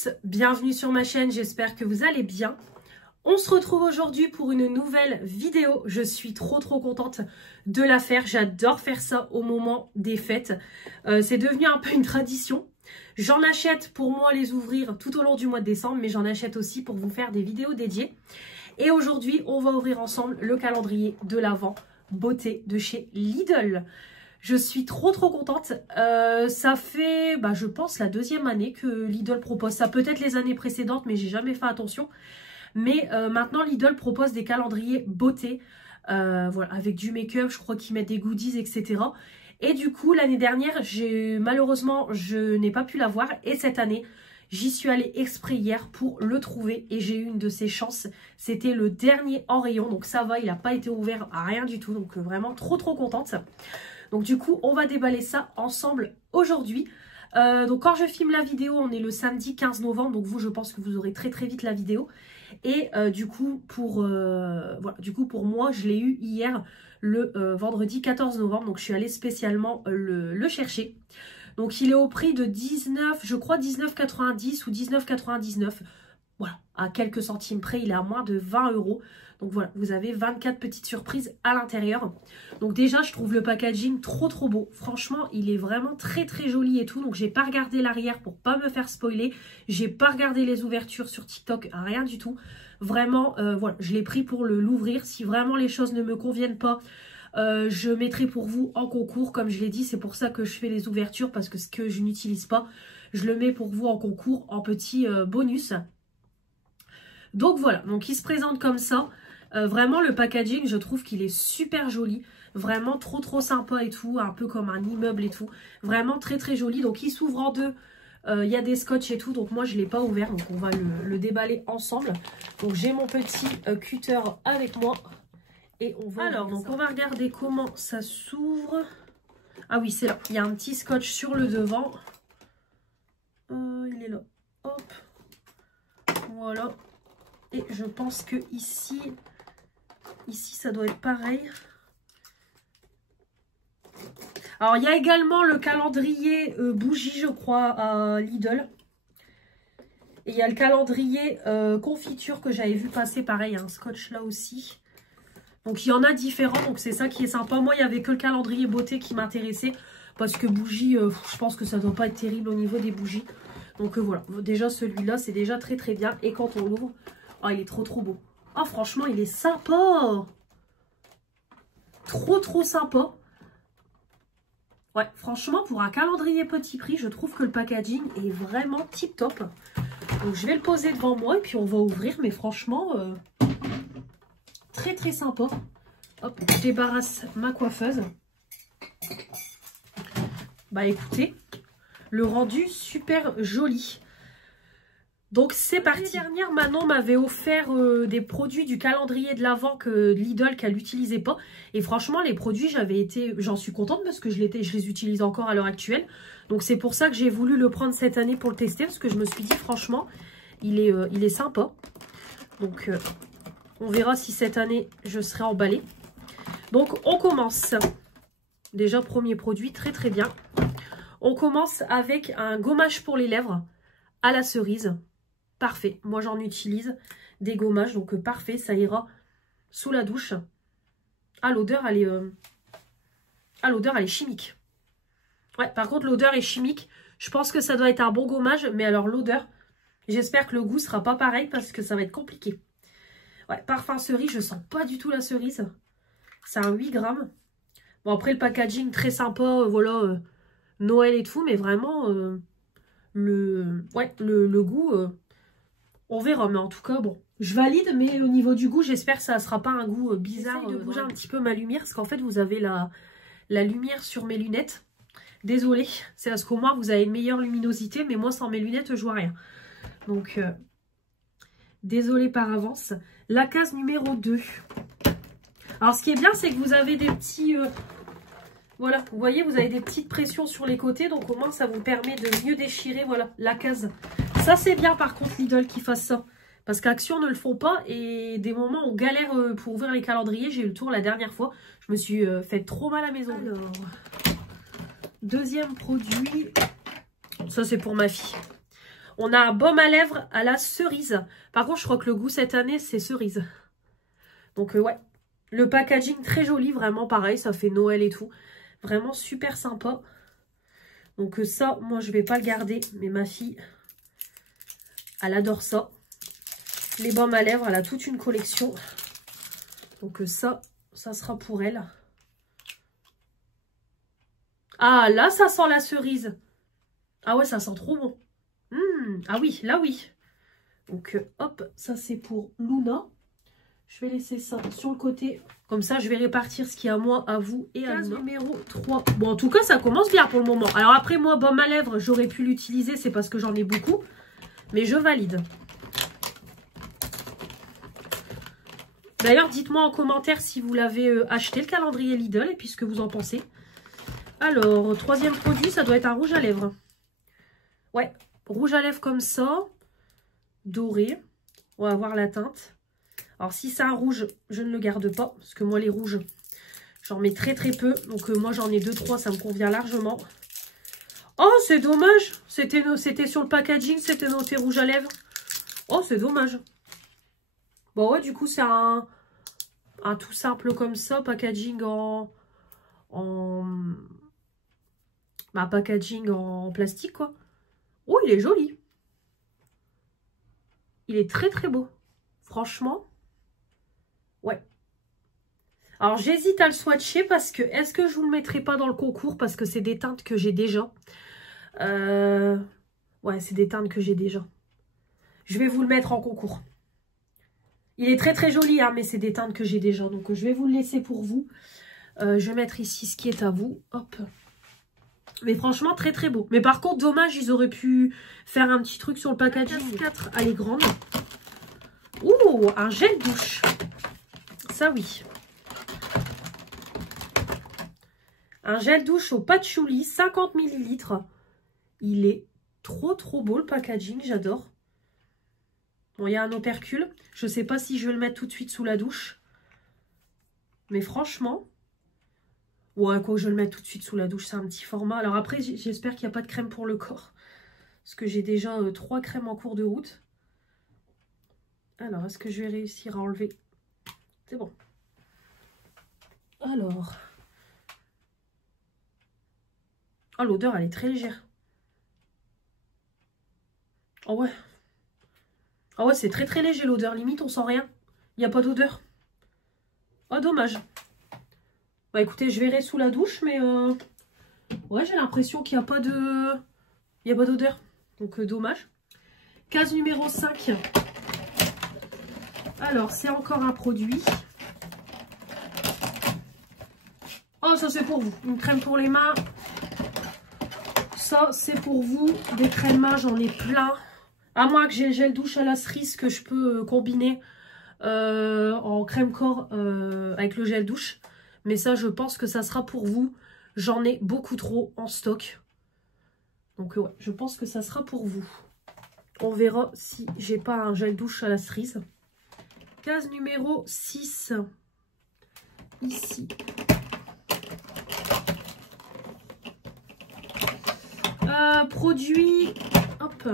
tous, bienvenue sur ma chaîne, j'espère que vous allez bien. On se retrouve aujourd'hui pour une nouvelle vidéo. Je suis trop contente de la faire, j'adore faire ça au moment des fêtes. C'est devenu un peu une tradition. J'en achète pour moi les ouvrir tout au long du mois de décembre, mais j'en achète aussi pour vous faire des vidéos dédiées. Et aujourd'hui, on va ouvrir ensemble le calendrier de l'Avent beauté de chez Lidl. Je suis trop contente. Ça fait, je pense, la deuxième année que Lidl propose ça. Peut-être les années précédentes, mais j'ai jamais fait attention. Mais maintenant, Lidl propose des calendriers beauté. Voilà, avec du make-up, je crois qu'ils mettent des goodies, etc. Et du coup, l'année dernière, malheureusement, je n'ai pas pu l'avoir. Et cette année, j'y suis allée exprès hier pour le trouver. Et j'ai eu une de ces chances. C'était le dernier en rayon. Donc ça va, il n'a pas été ouvert à rien du tout. Donc vraiment trop contente. Donc du coup, on va déballer ça ensemble aujourd'hui. Donc quand je filme la vidéo, on est le samedi 15 novembre. Donc vous, je pense que vous aurez très vite la vidéo. Et du coup, pour moi, je l'ai eu hier le vendredi 14 novembre. Donc je suis allée spécialement le chercher. Donc il est au prix de 19, je crois 19,90 ou 19,99. Voilà, à quelques centimes près, il est à moins de 20 €. Donc voilà, vous avez 24 petites surprises à l'intérieur. Donc déjà, je trouve le packaging trop beau. Franchement, il est vraiment très joli et tout. Donc j'ai pas regardé l'arrière pour pas me faire spoiler. J'ai pas regardé les ouvertures sur TikTok, rien du tout. Vraiment, voilà, je l'ai pris pour l'ouvrir. Si vraiment les choses ne me conviennent pas, je mettrai pour vous en concours. Comme je l'ai dit, c'est pour ça que je fais les ouvertures, parce que ce que je n'utilise pas, je le mets pour vous en concours, en petit bonus. Donc voilà, donc il se présente comme ça. Vraiment le packaging, je trouve qu'il est super joli. Vraiment trop sympa et tout, un peu comme un immeuble et tout. Vraiment très joli. Donc il s'ouvre en deux. Il y a des scotch et tout, donc moi je ne l'ai pas ouvert. Donc on va le déballer ensemble. Donc j'ai mon petit cutter avec moi. Et on va on va regarder comment ça s'ouvre. Ah oui, c'est là. Il y a un petit scotch sur le devant. Il est là. Hop. Voilà. Et je pense que ici ça doit être pareil. Alors il y a également le calendrier bougie, je crois, à Lidl. Et il y a le calendrier confiture que j'avais vu passer, pareil, un scotch là aussi. Donc il y en a différents, donc c'est ça qui est sympa. Moi il n'y avait que le calendrier beauté qui m'intéressait, parce que bougie, je pense que ça ne doit pas être terrible au niveau des bougies. Donc voilà, déjà celui-là c'est déjà très bien. Et quand on l'ouvre, oh, il est trop beau. Ah, franchement, il est sympa. Trop sympa. Ouais, franchement, pour un calendrier petit prix, je trouve que le packaging est vraiment tip top. Donc, je vais le poser devant moi et puis on va ouvrir. Mais franchement, très sympa. Hop, je débarrasse ma coiffeuse. Bah, écoutez, le rendu super joli. Donc c'est parti. L'année dernière, Manon m'avait offert des produits du calendrier de l'Avent que Lidl qu'elle n'utilisait pas. Et franchement, les produits, j'en suis contente parce que je les utilise encore à l'heure actuelle. Donc c'est pour ça que j'ai voulu le prendre cette année pour le tester, parce que je me suis dit franchement, il est sympa. Donc on verra si cette année je serai emballée. Donc on commence. Déjà premier produit, très bien. On commence avec un gommage pour les lèvres à la cerise. Parfait, moi j'en utilise des gommages, donc parfait, ça ira sous la douche. Ah, l'odeur elle est chimique. Ouais, par contre l'odeur est chimique. Je pense que ça doit être un bon gommage, mais alors l'odeur, j'espère que le goût sera pas pareil parce que ça va être compliqué. Ouais, parfum cerise, je sens pas du tout la cerise. C'est un 8 grammes. Bon, après le packaging très sympa, voilà, Noël et tout, mais vraiment le goût... on verra, mais en tout cas, bon, je valide, mais au niveau du goût, j'espère que ça ne sera pas un goût bizarre. J'essaye de bouger un petit peu ma lumière, parce qu'en fait, vous avez la lumière sur mes lunettes. Désolée, c'est parce qu'au moins, vous avez une meilleure luminosité, mais moi, sans mes lunettes, je vois rien. Donc, désolée par avance. La case numéro 2. Alors, ce qui est bien, c'est que vous avez des petits... voilà, vous voyez, vous avez des petites pressions sur les côtés, donc au moins, ça vous permet de mieux déchirer, voilà, la case. Ça, c'est bien, par contre, Lidl qui fasse ça. Parce qu'Action ne le font pas. Et des moments où on galère pour ouvrir les calendriers, j'ai eu le tour la dernière fois. Je me suis fait trop mal à la maison. Alors, deuxième produit. Ça, c'est pour ma fille. On a un baume à lèvres à la cerise. Par contre, je crois que le goût cette année, c'est cerise. Donc, ouais. Le packaging très joli, vraiment pareil. Ça fait Noël et tout. Vraiment super sympa. Donc, ça, moi, je vais pas le garder. Mais ma fille, elle adore ça. Les baumes à lèvres, elle a toute une collection. Donc, ça sera pour elle. Ah, là, ça sent la cerise. Ah ouais, ça sent trop bon. Ah oui, là oui. Donc, hop, ça c'est pour Luna. Je vais laisser ça sur le côté. Comme ça, je vais répartir ce qu'il y a à moi, à vous et à Luna. Numéro 3. Bon, en tout cas, ça commence bien pour le moment. Alors après, moi, baume à lèvres, j'aurais pu l'utiliser. C'est parce que j'en ai beaucoup. Mais je valide. D'ailleurs, dites-moi en commentaire si vous l'avez acheté, le calendrier Lidl, et puis ce que vous en pensez. Alors, troisième produit, ça doit être un rouge à lèvres. Ouais, rouge à lèvres comme ça, doré. On va voir la teinte. Alors, si c'est un rouge, je ne le garde pas. Parce que moi, les rouges, j'en mets très très peu. Donc, moi, j'en ai 2-3, ça me convient largement. Oh, c'est dommage. C'était sur le packaging, c'était noté rouge à lèvres. Oh, c'est dommage. Bon, ouais, du coup, c'est un tout simple comme ça. Packaging packaging en plastique, quoi. Oh, il est joli. Il est très très beau. Franchement. Ouais. Alors, j'hésite à le swatcher parce que... Est-ce que je vous le mettrai pas dans le concours? Parce que c'est des teintes que j'ai déjà. Ouais, c'est des teintes que j'ai déjà. Je vais vous le mettre en concours. Il est très très joli, hein, mais c'est des teintes que j'ai déjà. Donc, je vais vous le laisser pour vous. Je vais mettre ici ce qui est à vous. Hop. Mais franchement, très très beau. Mais par contre, dommage, ils auraient pu faire un petit truc sur le packaging. 4, elle est grande. Ouh, un gel douche. Ça, oui. Un gel douche au patchouli, 50 ml. Il est trop trop beau, le packaging, j'adore. Bon, il y a un opercule. Je ne sais pas si je vais le mettre tout de suite sous la douche. Mais franchement... Ouais, quoi que je le mette tout de suite sous la douche, c'est un petit format. Alors après, j'espère qu'il n'y a pas de crème pour le corps. Parce que j'ai déjà 3 crèmes en cours de route. Alors, est-ce que je vais réussir à enlever? C'est bon. Alors. Oh, l'odeur, elle est très légère. Oh ouais. Oh ouais, c'est très très léger l'odeur. Limite, on sent rien. Il n'y a pas d'odeur. Oh, dommage. Bah écoutez, je verrai sous la douche, mais ouais, j'ai l'impression qu'il n'y a pas de... Il n'y a pas d'odeur. Donc, dommage. Case numéro 5. Alors, c'est encore un produit. Oh, ça c'est pour vous. Une crème pour les mains. Ça, c'est pour vous. Des crèmes mains, j'en ai plein. À moins que j'ai le gel douche à la cerise que je peux combiner en crème corps avec le gel douche. Mais ça, je pense que ça sera pour vous. J'en ai beaucoup trop en stock. Donc, ouais, je pense que ça sera pour vous. On verra si j'ai pas un gel douche à la cerise. Case numéro 6. Ici. Produit. Hop.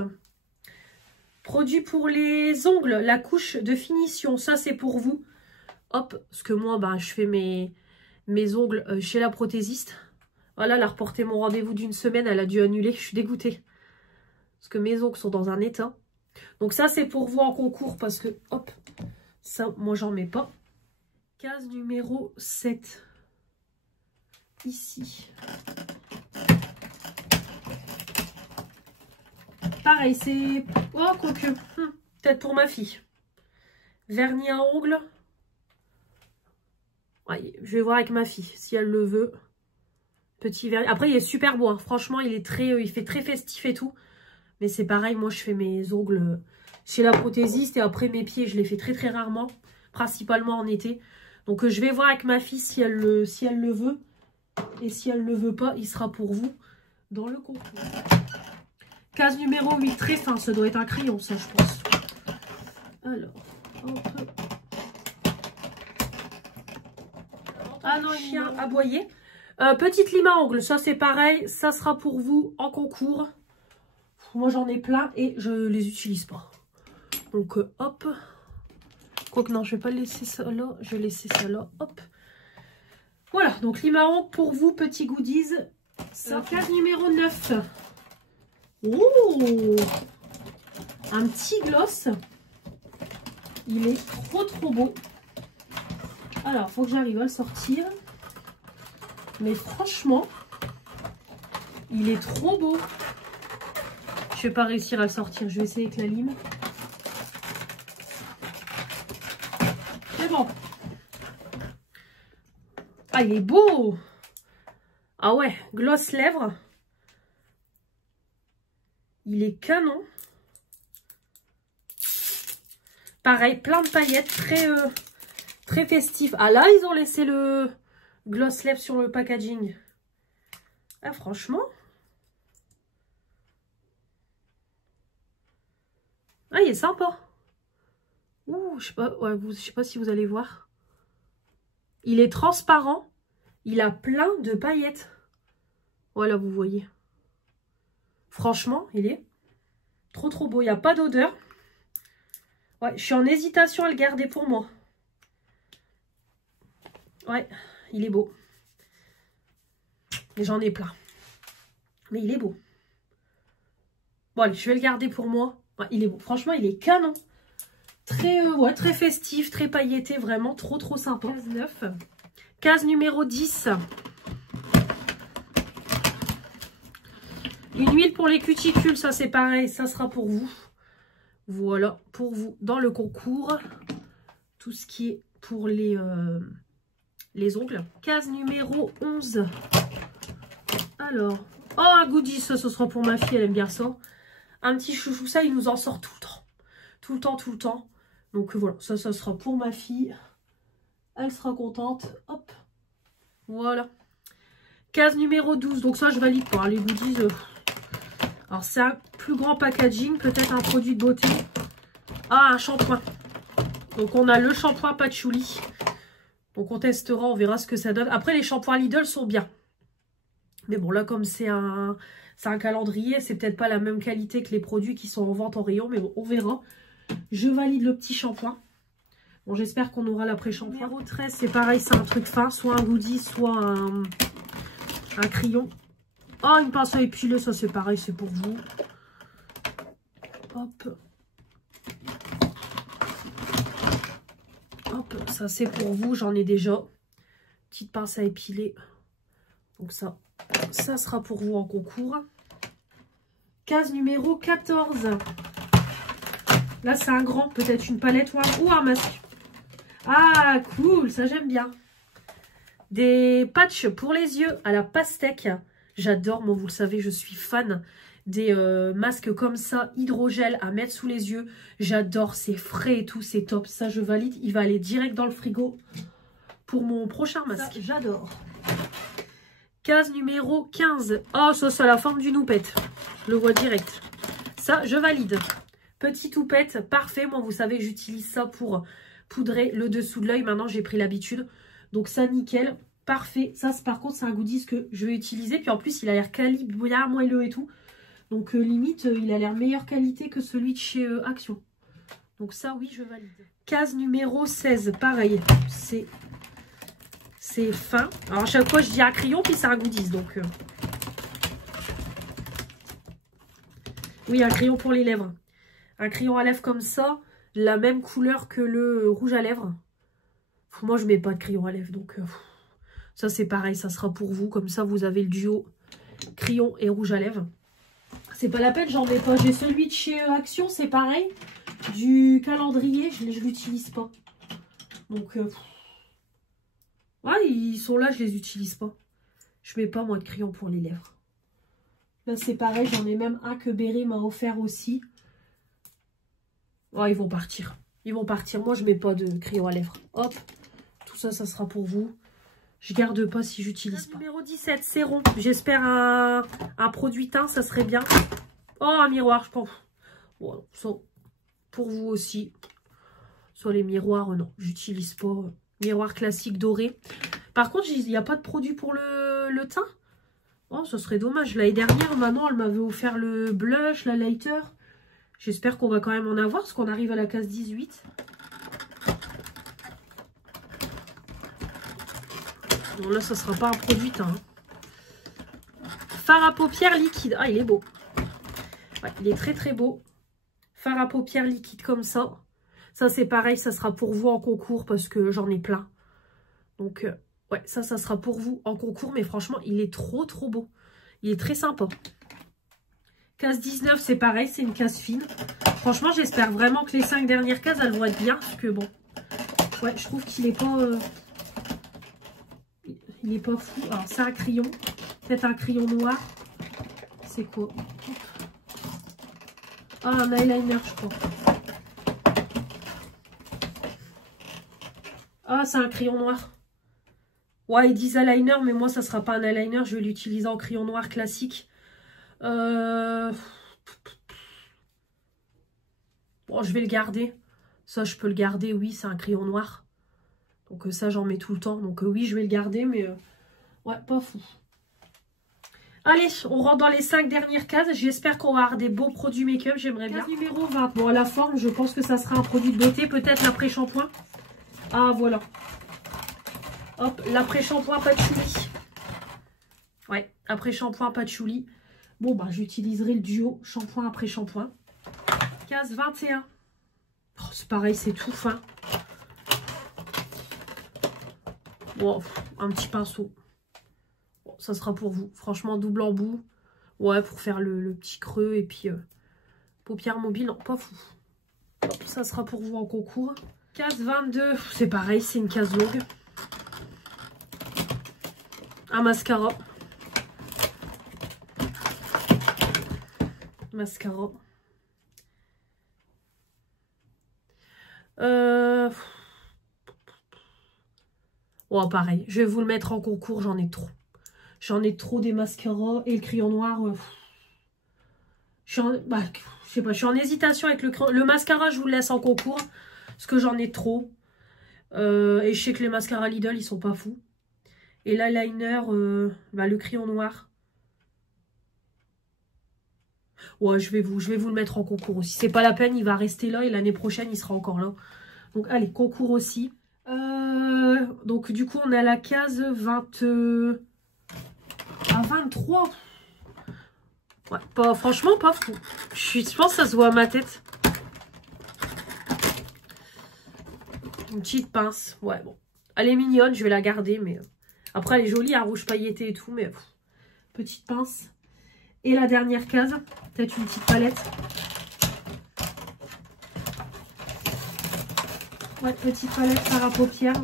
Produit pour les ongles. La couche de finition. Ça, c'est pour vous. Hop. Parce que moi, bah, je fais mes ongles chez la prothésiste. Voilà, elle a reporté mon rendez-vous d'une semaine. Elle a dû annuler. Je suis dégoûtée. Parce que mes ongles sont dans un état. Donc ça, c'est pour vous en concours. Parce que, hop, ça, moi, j'en mets pas. Case numéro 7. Ici. Pareil, c'est... Oh, quoique. Peut-être pour ma fille. Vernis à ongles. Ouais, je vais voir avec ma fille, si elle le veut. Petit vernis. Après, il est super beau. Hein. Franchement, il fait très festif et tout. Mais c'est pareil, moi, je fais mes ongles chez la prothésiste. Et après, mes pieds, je les fais très, très rarement. Principalement en été. Donc, je vais voir avec ma fille si elle le veut. Et si elle ne le veut pas, il sera pour vous dans le concours. Case numéro 8, très fin. Ça doit être un crayon, ça, je pense. Alors, hop. Ah non, chien aboyé. Petite lime à ongles, ça c'est pareil. Ça sera pour vous en concours. Moi, j'en ai plein et je les utilise pas. Donc, hop. Quoique, non, je vais pas laisser ça là. Je vais laisser ça là. Hop. Voilà. Donc, Limaroc pour vous, petit goodies. Ça, case numéro 9. Oh! Un petit gloss. Il est trop beau. Alors, faut que j'arrive à le sortir. Mais franchement, il est trop beau. Je vais pas réussir à le sortir. Je vais essayer avec la lime. C'est bon. Ah, il est beau. Ah ouais, gloss lèvres. Il est canon. Pareil, plein de paillettes, très festif. Ah là, ils ont laissé le gloss lèvres sur le packaging. Ah, franchement. Ah, il est sympa. Ouh, je sais pas, ouais, je sais pas si vous allez voir. Il est transparent. Il a plein de paillettes. Voilà, vous voyez. Franchement, il est trop beau. Il n'y a pas d'odeur. Ouais, je suis en hésitation à le garder pour moi. Ouais, il est beau. Et j'en ai plein. Mais il est beau. Bon, allez, je vais le garder pour moi. Ouais, il est beau. Franchement, il est canon. Ouais, très festif, très pailleté. Vraiment trop sympa. Case 9. Case numéro 10. Une huile pour les cuticules. Ça, c'est pareil. Ça sera pour vous. Voilà, pour vous, dans le concours, tout ce qui est pour les ongles. Case numéro 11. Alors, oh, un goodie, ça, ce sera pour ma fille, elle aime bien ça. Un petit chouchou, ça, il nous en sort tout le temps. Tout le temps. Donc voilà, ça sera pour ma fille. Elle sera contente. Hop, voilà. Case numéro 12, donc ça, je valide pas, les goodies... Alors, c'est un plus grand packaging, peut-être un produit de beauté. Ah, un shampoing. Donc, on a le shampoing patchouli. Donc, on testera, on verra ce que ça donne. Après, les shampoings Lidl sont bien. Mais bon, là, comme c'est un calendrier, c'est peut-être pas la même qualité que les produits qui sont en vente en rayon. Mais bon, on verra. Je valide le petit shampoing. Bon, j'espère qu'on aura l'après-shampoing. Numéro 13, c'est pareil, c'est un truc fin. Soit un goodie, soit un crayon. Oh, une pince à épiler, ça c'est pareil, c'est pour vous. Hop. Hop, ça c'est pour vous, j'en ai déjà. Petite pince à épiler. Donc ça sera pour vous en concours. Case numéro 14. Là c'est un grand, peut-être une palette ou un masque. Ah, cool, ça j'aime bien. Des patchs pour les yeux à la pastèque. J'adore, moi vous le savez, je suis fan des masques comme ça, hydrogel à mettre sous les yeux. J'adore, c'est frais et tout, c'est top. Ça, je valide. Il va aller direct dans le frigo pour mon prochain masque. J'adore. Case numéro 15. Oh, ça, c'est la forme d'une houppette. Je le vois direct. Ça, je valide. Petite houppette, parfait. Moi, vous savez, j'utilise ça pour poudrer le dessous de l'œil. Maintenant, j'ai pris l'habitude. Donc, ça, nickel. Parfait. Ça, par contre, c'est un goodies que je vais utiliser. Puis en plus, il a l'air quali, bien moelleux et tout. Donc, limite, il a l'air meilleure qualité que celui de chez Action. Donc ça, oui, je valide. Case numéro 16. Pareil. C'est fin. Alors, à chaque fois, je dis un crayon, puis c'est un goodies. Donc, oui, un crayon pour les lèvres. Un crayon à lèvres comme ça. La même couleur que le rouge à lèvres. Moi, je mets pas de crayon à lèvres. Donc... ça, c'est pareil, ça sera pour vous. Comme ça, vous avez le duo crayon et rouge à lèvres. C'est pas la peine, j'en mets pas. J'ai celui de chez Action, c'est pareil. Du calendrier, je l'utilise pas. Donc, ouais, ils sont là, je les utilise pas. Je mets pas, moi, de crayon pour les lèvres. Là, c'est pareil, j'en ai même un que Berry m'a offert aussi. Ouais, ils vont partir. Ils vont partir. Moi, je mets pas de crayon à lèvres. Hop, tout ça, ça sera pour vous. Je garde pas si j'utilise pas. Numéro 17, c'est rond. J'espère un produit teint, ça serait bien. Oh, un miroir, je pense. Bon, ça, pour vous aussi. Soit les miroirs, non, j'utilise pas. Miroir classique doré. Par contre, il n'y a pas de produit pour le teint. Oh, ce serait dommage. L'année dernière, maman, elle m'avait offert le blush, la lighter. J'espère qu'on va quand même en avoir, parce qu'on arrive à la case 18. Bon, là, ça sera pas un produit teint. Fard à paupières liquide. Ah, il est beau. Ouais, il est très très beau. Fard à paupières liquide comme ça. Ça, c'est pareil, ça sera pour vous en concours parce que j'en ai plein. Donc, ouais, ça sera pour vous en concours. Mais franchement, il est trop trop beau. Il est très sympa. Case 19, c'est pareil, c'est une case fine. Franchement, j'espère vraiment que les 5 dernières cases, elles vont être bien. Parce que bon, ouais, je trouve qu'il est pas... il est pas fou. Alors, c'est un crayon. Peut-être un crayon noir. C'est quoi? Ah, un eyeliner, je crois. Ah, c'est un crayon noir. Ouais, ils disent eyeliner, mais moi, ça sera pas un eyeliner. Je vais l'utiliser en crayon noir classique. Bon, je vais le garder. Ça, je peux le garder. Oui, c'est un crayon noir. Donc ça, j'en mets tout le temps. Donc oui, je vais le garder, mais ouais, pas fou. Allez, on rentre dans les 5 dernières cases. J'espère qu'on va avoir des beaux produits make-up. J'aimerais bien. Case numéro 20. Bon, la forme, je pense que ça sera un produit de beauté. Peut-être l'après-shampoing. Ah, voilà. Hop, l'après-shampoing patchouli. Ouais, après-shampoing patchouli. Bon, bah, j'utiliserai le duo shampoing après-shampoing. Case 21. Oh, c'est pareil, c'est tout fin. Bon, un petit pinceau. Bon, ça sera pour vous. Franchement, double embout. Ouais, pour faire le petit creux. Et puis, paupières mobiles, non, pas fou. Hop, ça sera pour vous en concours. Case 22. C'est pareil, c'est une case longue. Un mascara. Mascara. Oh, pareil, je vais vous le mettre en concours, j'en ai trop. J'en ai trop des mascaras et le crayon noir. Je sais pas, je suis en hésitation avec le mascara, je vous le laisse en concours. Parce que j'en ai trop. Et je sais que les mascaras Lidl, ils sont pas fous. Et l'eyeliner, le crayon noir. Ouais, je vais vous le mettre en concours aussi. C'est pas la peine, il va rester là et l'année prochaine, il sera encore là. Donc, allez, concours aussi. Donc, du coup, on est à la case 20... à 23. Ouais, franchement, pas fou. Je pense que ça se voit à ma tête. Une petite pince. Ouais, bon. Elle est mignonne, je vais la garder, mais... Après, elle est jolie, un rouge pailleté et tout, mais... Petite pince. Et la dernière case, peut-être une petite palette. Ouais, petite palette fard à paupières.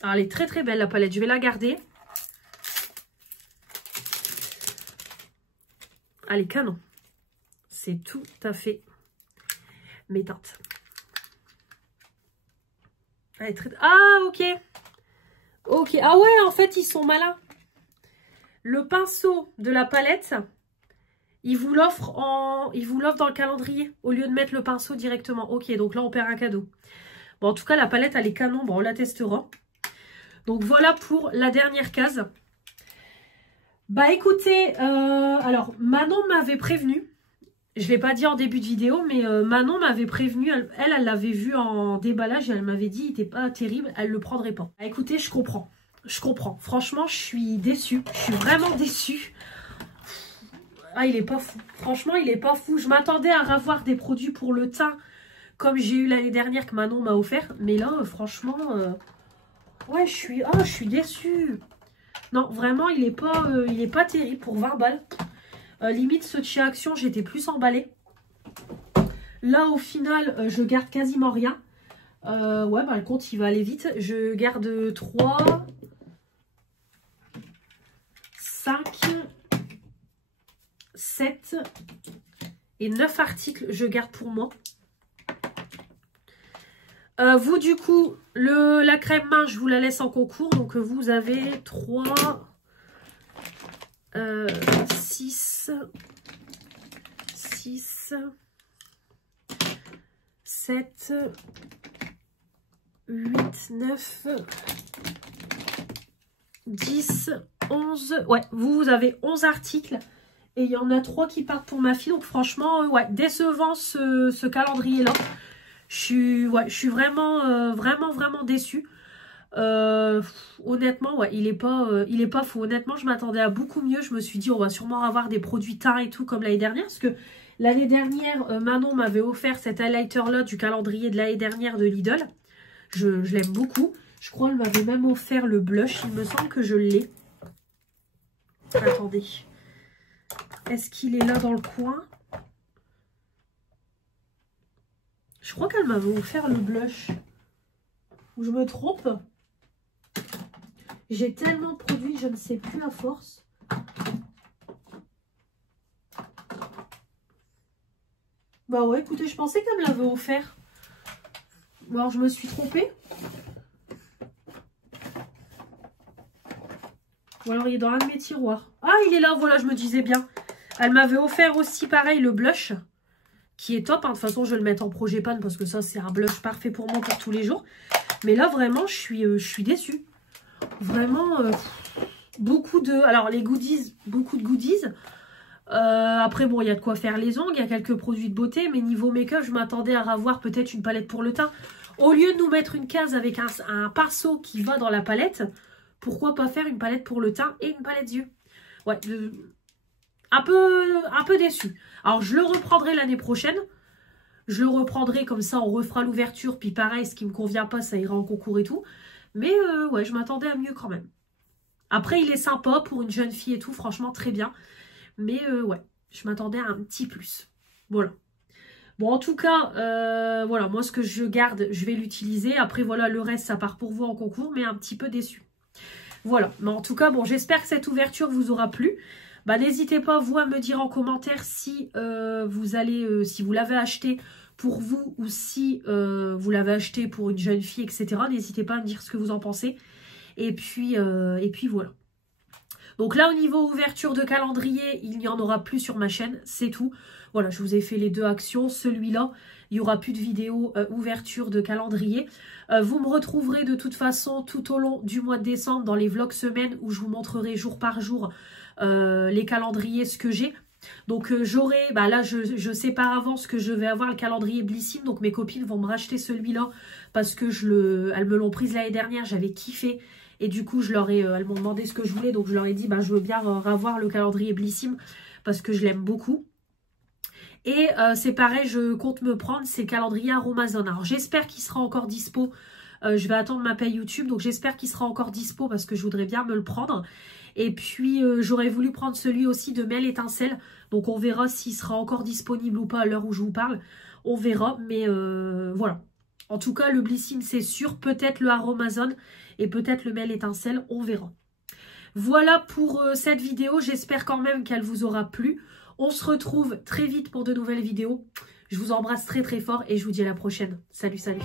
Alors, elle est très très belle la palette, je vais la garder. Elle est canon. C'est tout à fait mes teintes. Elle est très... Ah, ok. Ok. Ah ouais, en fait, ils sont malins. Le pinceau de la palette, il vous l'offre dans le calendrier au lieu de mettre le pinceau directement. Ok, donc là, on perd un cadeau. Bon, en tout cas, la palette, elle est canon. Bon, on la testera. Donc, voilà pour la dernière case. Bah, écoutez, alors, Manon m'avait prévenu. Je ne l'ai pas dit en début de vidéo, mais Manon m'avait prévenu. Elle l'avait vu en déballage et elle m'avait dit, il n'était pas terrible, elle ne le prendrait pas. Bah, écoutez, je comprends. Je comprends. Franchement, je suis déçue. Je suis vraiment déçue. Ah, il est pas fou. Franchement, il est pas fou. Je m'attendais à avoir des produits pour le teint comme j'ai eu l'année dernière que Manon m'a offert. Mais là, franchement, ouais, je suis déçue. Non, vraiment, il est pas terrible pour 20 balles. Limite, ceux de chez Action, j'étais plus emballée. Là, au final, je garde quasiment rien. Ouais, bah, le compte, il va aller vite. Je garde 3, 5, 7 et 9 articles. Je garde pour moi. Vous, du coup, la crème main, je vous la laisse en concours. Donc, vous avez 3, 6, 7, 8, 9, 10, 11... Ouais, vous avez 11 articles. Et il y en a 3 qui partent pour ma fille. Donc franchement, ouais, décevant ce calendrier-là. Je suis vraiment, vraiment déçue. Honnêtement, ouais, il est pas fou. Honnêtement, je m'attendais à beaucoup mieux. Je me suis dit, on va sûrement avoir des produits teints et tout comme l'année dernière. Parce que l'année dernière, Manon m'avait offert cet highlighter-là du calendrier de l'année dernière de Lidl. Je l'aime beaucoup. Je crois qu'elle m'avait même offert le blush. Il me semble que je l'ai. Attendez. Est-ce qu'il est là dans le coin? Je crois qu'elle m'avait offert le blush. Ou je me trompe? J'ai tellement de produits, je ne sais plus à force. Bah ouais, écoutez, je pensais qu'elle me l'avait offert. Ou alors je me suis trompée. Ou alors il est dans un de mes tiroirs. Ah, il est là, voilà, je me disais bien. Elle m'avait offert aussi, pareil, le blush. Qui est top, hein. De toute façon, je vais le mettre en projet pan parce que ça, c'est un blush parfait pour moi pour tous les jours. Mais là, vraiment, je suis déçue. Vraiment, beaucoup de... Alors, les goodies, beaucoup de goodies. Après, bon, il y a de quoi faire les ongles. Il y a quelques produits de beauté. Mais niveau make-up, je m'attendais à avoir peut-être une palette pour le teint. Au lieu de nous mettre une case avec un pinceau qui va dans la palette, pourquoi pas faire une palette pour le teint et une palette d'yeux? Ouais, un peu déçu. Alors, je le reprendrai l'année prochaine. Je le reprendrai comme ça, on refera l'ouverture. Puis pareil, ce qui me convient pas, ça ira en concours et tout. Mais ouais, je m'attendais à mieux quand même. Après, il est sympa pour une jeune fille et tout. Franchement, très bien. Mais ouais, je m'attendais à un petit plus. Voilà. Bon, en tout cas, voilà, moi, ce que je garde, je vais l'utiliser. Après, voilà, le reste, ça part pour vous en concours, mais un petit peu déçu. Voilà. Mais en tout cas, bon, j'espère que cette ouverture vous aura plu. Bah, n'hésitez pas, vous, à me dire en commentaire si si vous l'avez acheté pour vous ou si vous l'avez acheté pour une jeune fille, etc. N'hésitez pas à me dire ce que vous en pensez. Et puis voilà. Donc là, au niveau ouverture de calendrier, il n'y en aura plus sur ma chaîne, c'est tout. Voilà, je vous ai fait les 2 actions. Celui-là, il n'y aura plus de vidéo ouverture de calendrier. Vous me retrouverez de toute façon tout au long du mois de décembre dans les vlogs semaines où je vous montrerai jour par jour les calendriers, ce que j'ai. Donc j'aurai, bah là je sais par avance que je vais avoir le calendrier Blissim. Donc mes copines vont me racheter celui-là parce que elles me l'ont prise l'année dernière, j'avais kiffé. Et du coup, elles m'ont demandé ce que je voulais. Donc, je leur ai dit, bah, je veux bien avoir le calendrier Blissim parce que je l'aime beaucoup. Et c'est pareil, je compte me prendre ces calendriers Aromazone. Alors, j'espère qu'il sera encore dispo. Je vais attendre ma paye YouTube. Donc, j'espère qu'il sera encore dispo parce que je voudrais bien me le prendre. Et puis, j'aurais voulu prendre celui aussi de Miel Étincelle. Donc, on verra s'il sera encore disponible ou pas à l'heure où je vous parle. On verra. Mais voilà. En tout cas, le Blissim, c'est sûr. Peut-être le Aromazone. Et peut-être le Miel Étincelle, on verra. Voilà pour cette vidéo. J'espère quand même qu'elle vous aura plu. On se retrouve très vite pour de nouvelles vidéos. Je vous embrasse très très fort et je vous dis à la prochaine. Salut, salut.